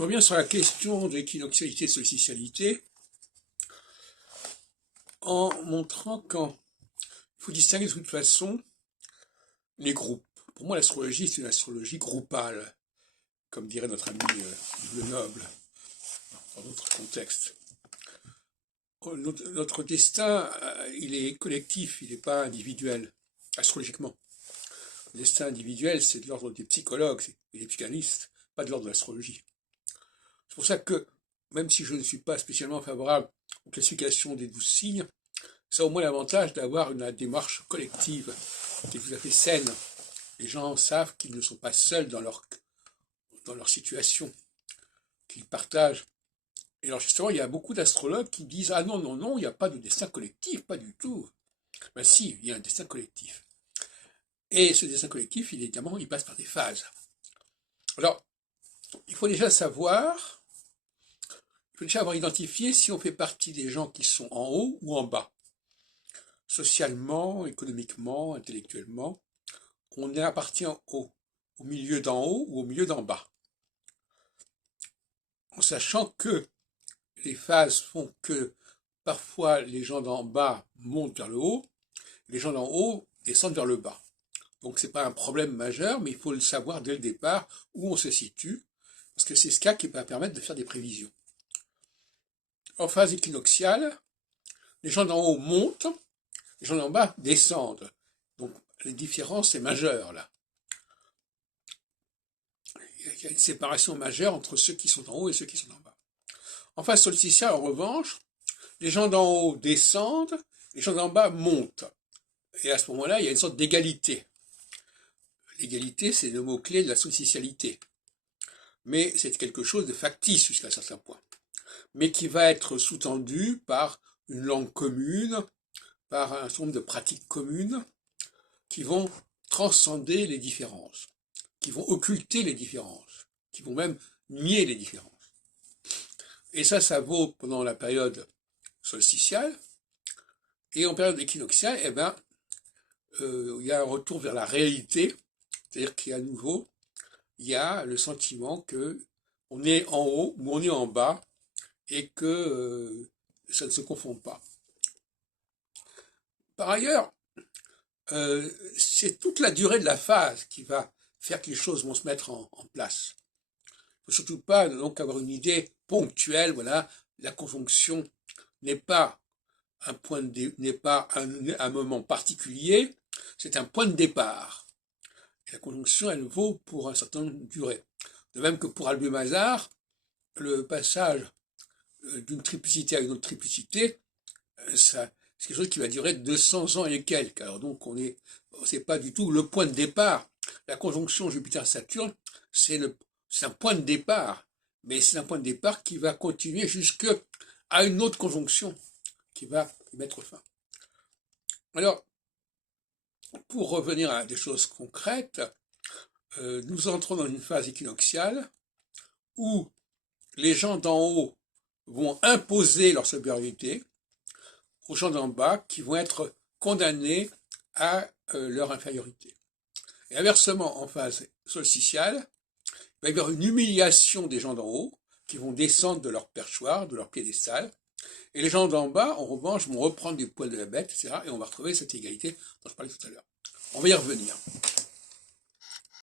Je reviens sur la question de l'équinoxialité et de solsticialité en montrant qu'il faut distinguer de toute façon les groupes. Pour moi, l'astrologie, c'est une astrologie groupale, comme dirait notre ami Lenoble, dans d'autres contextes. Notre destin, il est collectif, il n'est pas individuel, astrologiquement. Le destin individuel, c'est de l'ordre des psychologues et des psychanalystes, pas de l'ordre de l'astrologie. C'est pour ça que, même si je ne suis pas spécialement favorable aux classifications des 12 signes, ça a au moins l'avantage d'avoir une démarche collective qui est tout à fait saine. Les gens savent qu'ils ne sont pas seuls dans leur situation, qu'ils partagent. Et alors justement, il y a beaucoup d'astrologues qui disent « Ah non, non, non, il n'y a pas de destin collectif, pas du tout. » Ben si, il y a un destin collectif. Et ce destin collectif, évidemment, il passe par des phases. Alors, il faut déjà savoir, il faut déjà avoir identifié si on fait partie des gens qui sont en haut ou en bas. Socialement, économiquement, intellectuellement, on appartient au milieu d'en haut ou au milieu d'en bas. En sachant que les phases font que parfois les gens d'en bas montent vers le haut, les gens d'en haut descendent vers le bas. Donc c'est pas un problème majeur, mais il faut le savoir dès le départ où on se situe, parce que c'est ce cas qui va permettre de faire des prévisions. En phase équinoxiale, les gens d'en haut montent, les gens d'en bas descendent. Donc la différence est majeure là. Il y a une séparation majeure entre ceux qui sont en haut et ceux qui sont en bas. En phase solsticiale, en revanche, les gens d'en haut descendent, les gens d'en bas montent. Et à ce moment-là, il y a une sorte d'égalité. L'égalité, c'est le mot-clé de la solsticialité. Mais c'est quelque chose de factice jusqu'à un certain point. Mais qui va être sous-tendu par une langue commune, par un certain nombre de pratiques communes, qui vont transcender les différences, qui vont occulter les différences, qui vont même nier les différences. Et ça vaut pendant la période solsticiale. Et en période équinoxiale, il y a un retour vers la réalité, c'est-à-dire qu'à nouveau, il y a le sentiment que on est en haut ou on est en bas et que ça ne se confond pas. Par ailleurs, c'est toute la durée de la phase qui va faire que les choses vont se mettre en place. Il ne faut surtout pas donc avoir une idée ponctuelle, voilà, la conjonction n'est pas un moment particulier, c'est un point de départ. Et la conjonction, elle vaut pour un certain nombre de durées. De même que pour Albumazar, le passage d'une triplicité à une autre triplicité, c'est quelque chose qui va durer 200 ans et quelques. Alors donc, c'est pas du tout le point de départ. La conjonction Jupiter-Saturne, c'est un point de départ, mais c'est un point de départ qui va continuer jusqu'à une autre conjonction qui va y mettre fin. Alors, pour revenir à des choses concrètes, nous entrons dans une phase équinoxiale où les gens d'en haut vont imposer leur supériorité aux gens d'en bas qui vont être condamnés à leur infériorité. Et inversement, en phase solsticiale, il va y avoir une humiliation des gens d'en haut qui vont descendre de leur perchoir, de leur piédestal, et les gens d'en bas, en revanche, vont reprendre du poil de la bête, etc. Et on va retrouver cette égalité dont je parlais tout à l'heure. On va y revenir.